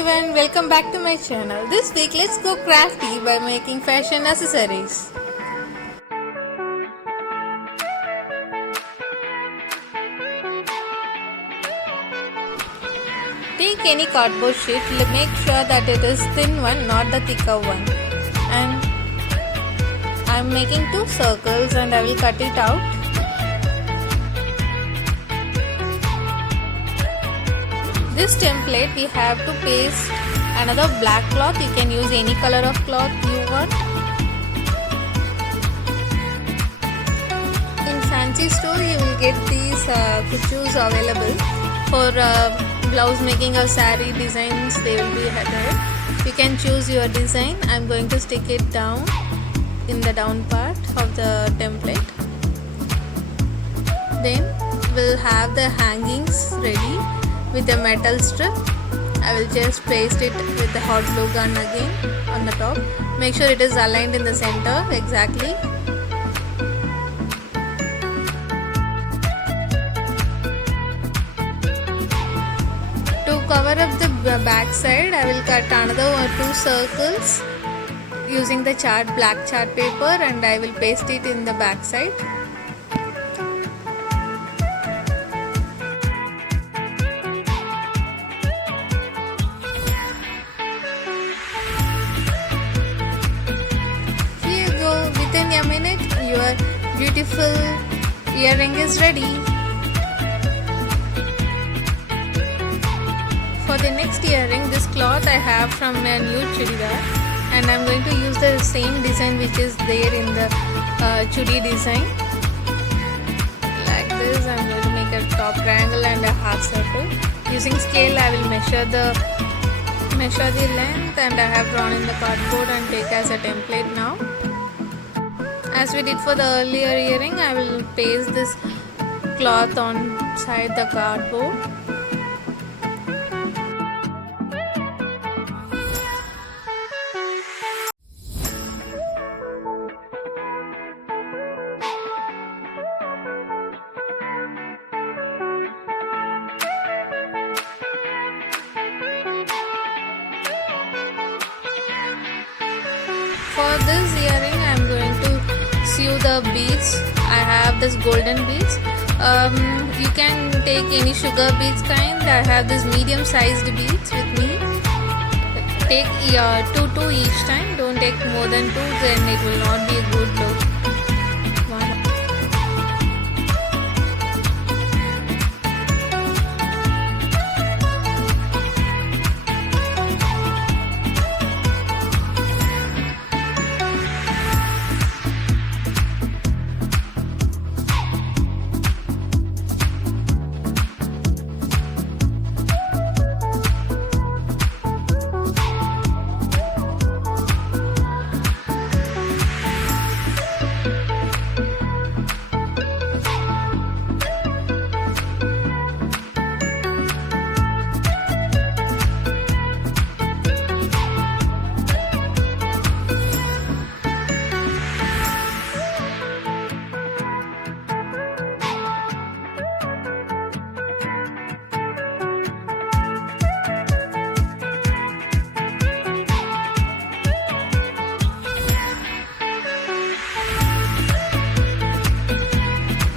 everyone, welcome back to my channel. This week let's go crafty by making fashion accessories. Take any cardboard sheet, make sure that it is thin one, not the thicker one. And I am making two circles and I will cut it out. This template we have to paste another black cloth. You can use any color of cloth you want. In fancy store you will get these kuchus available for blouse making or saree designs. They will be there. You can choose your design. I am going to stick it down in the down part of the template. Then we'll have the hangings ready. With a metal strip, I will just paste it with the hot glue gun again on the top. Make sure it is aligned in the center exactly. To cover up the back side, I will cut another 2 circles using the black chart paper, and I will paste it in the back side. Within a minute, your beautiful earring is ready. For the next earring, this cloth I have from a new chudidar, and I am going to use the same design which is there in the chudi design. Like this, I am going to make a top triangle and a half circle. Using scale, I will measure the length, and I have drawn in the cardboard and take as a template now. As we did for the earlier earring, I will paste this cloth on side the cardboard. For this earring, I am going to sew the beads. I have this golden beads. You can take any sugar beads kind. I have this medium sized beads with me. Take 2 each time. Don't take more than 2, then it will not be a good look.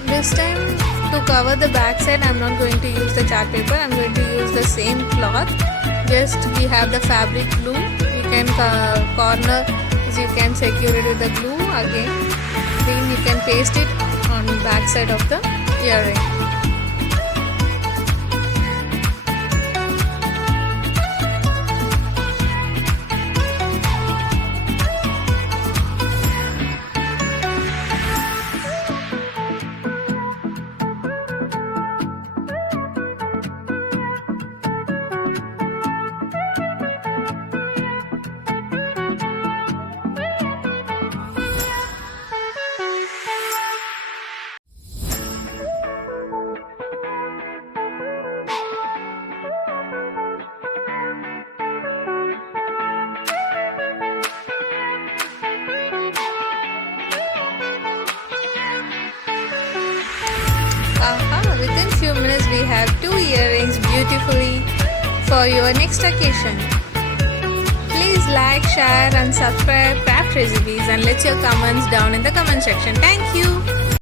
This time, to cover the back side, I am not going to use the chart paper. I am going to use the same cloth. Just we have the fabric glue. You can corners, you can secure it with the glue again. Then you can paste it on the back side of the earring. Within few minutes we have 2 earrings beautifully for your next occasion. Please like, share and subscribe craft recipes and let your comments down in the comment section. Thank you.